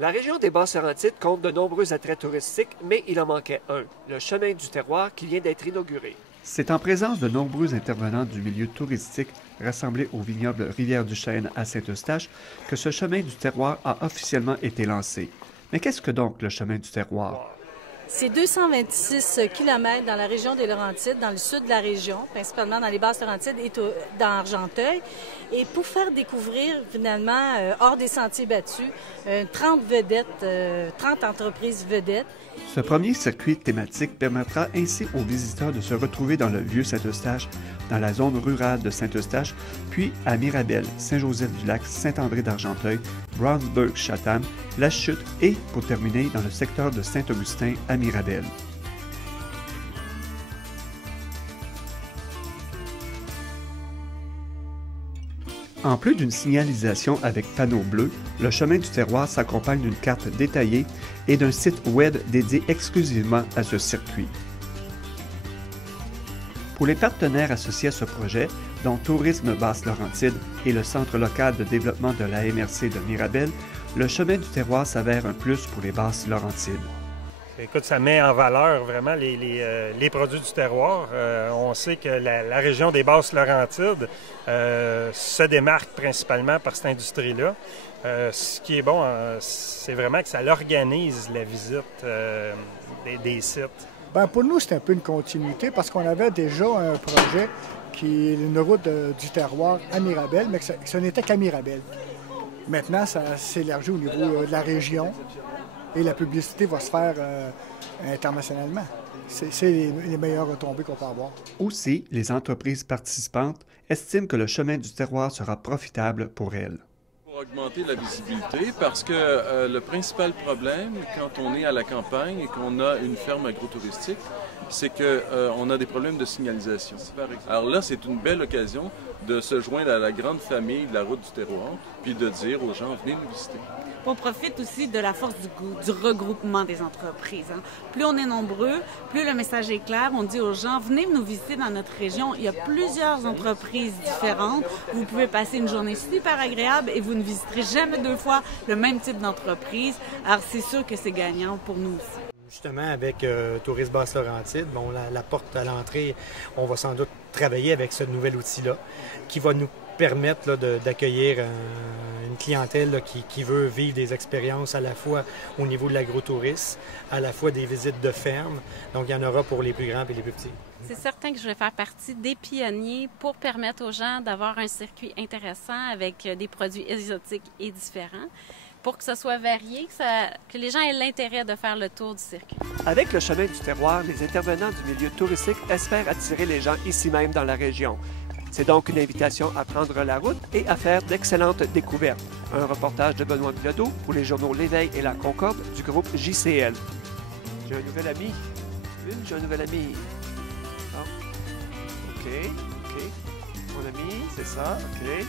La région des Basses-Laurentides compte de nombreux attraits touristiques, mais il en manquait un, le chemin du terroir qui vient d'être inauguré. C'est en présence de nombreux intervenants du milieu touristique rassemblés au vignoble Rivière-du-Chêne à Saint-Eustache que ce chemin du terroir a officiellement été lancé. Mais qu'est-ce que donc le chemin du terroir? C'est 226 km dans la région des Laurentides, dans le sud de la région, principalement dans les Basses-Laurentides et dans Argenteuil. Et pour faire découvrir, finalement, hors des sentiers battus, 30 vedettes, 30 entreprises vedettes. Ce premier circuit thématique permettra ainsi aux visiteurs de se retrouver dans le vieux Saint-Eustache, dans la zone rurale de Saint-Eustache, puis à Mirabel, Saint-Joseph-du-Lac, Saint-André-d'Argenteuil, Brownsburg-Chatham, La Chute et, pour terminer, dans le secteur de Saint-Augustin à Mirabel. En plus d'une signalisation avec panneaux bleus, le chemin du terroir s'accompagne d'une carte détaillée et d'un site web dédié exclusivement à ce circuit. Pour les partenaires associés à ce projet, dont Tourisme Basse-Laurentide et le Centre local de développement de la MRC de Mirabel, le chemin du terroir s'avère un plus pour les Basses-Laurentides. Écoute, ça met en valeur vraiment les produits du terroir. On sait que la région des Basses-Laurentides se démarque principalement par cette industrie-là. Ce qui est bon, c'est vraiment que ça organise la visite des sites. Bien, pour nous, c'est un peu une continuité parce qu'on avait déjà un projet qui est une route du terroir à Mirabel, mais que ce n'était qu'à Mirabel. Maintenant, ça s'élargit au niveau de la région. Et la publicité va se faire internationalement. C'est les meilleures retombées qu'on peut avoir. Aussi, les entreprises participantes estiment que le chemin du terroir sera profitable pour elles. Pour augmenter la visibilité, parce que le principal problème quand on est à la campagne et qu'on a une ferme agrotouristique, c'est qu'on a des problèmes de signalisation. Alors là, c'est une belle occasion de se joindre à la grande famille de la route du terroir, puis de dire aux gens, venez nous visiter. On profite aussi de la force du regroupement des entreprises. Hein. Plus on est nombreux, plus le message est clair. On dit aux gens, venez nous visiter dans notre région. Il y a plusieurs entreprises différentes. Vous pouvez passer une journée super agréable et vous ne visiterez jamais deux fois le même type d'entreprise. Alors c'est sûr que c'est gagnant pour nous aussi. Justement, avec Tourisme Basse-Laurentide, bon, la porte à l'entrée, on va sans doute travailler avec ce nouvel outil-là qui va nous permettre d'accueillir une clientèle là, qui veut vivre des expériences à la fois au niveau de l'agrotourisme, à la fois des visites de ferme. Donc, il y en aura pour les plus grands et les plus petits. C'est certain que je vais faire partie des pionniers pour permettre aux gens d'avoir un circuit intéressant avec des produits exotiques et différents, pour que ce soit varié, que les gens aient l'intérêt de faire le tour du circuit. Avec le chemin du terroir, les intervenants du milieu touristique espèrent attirer les gens ici même dans la région. C'est donc une invitation à prendre la route et à faire d'excellentes découvertes. Un reportage de Benoît Bilodeau pour les journaux L'Éveil et La Concorde du groupe JCL. J'ai un nouvel ami. J'ai un nouvel ami. Ah. OK. Mon ami, c'est ça. OK.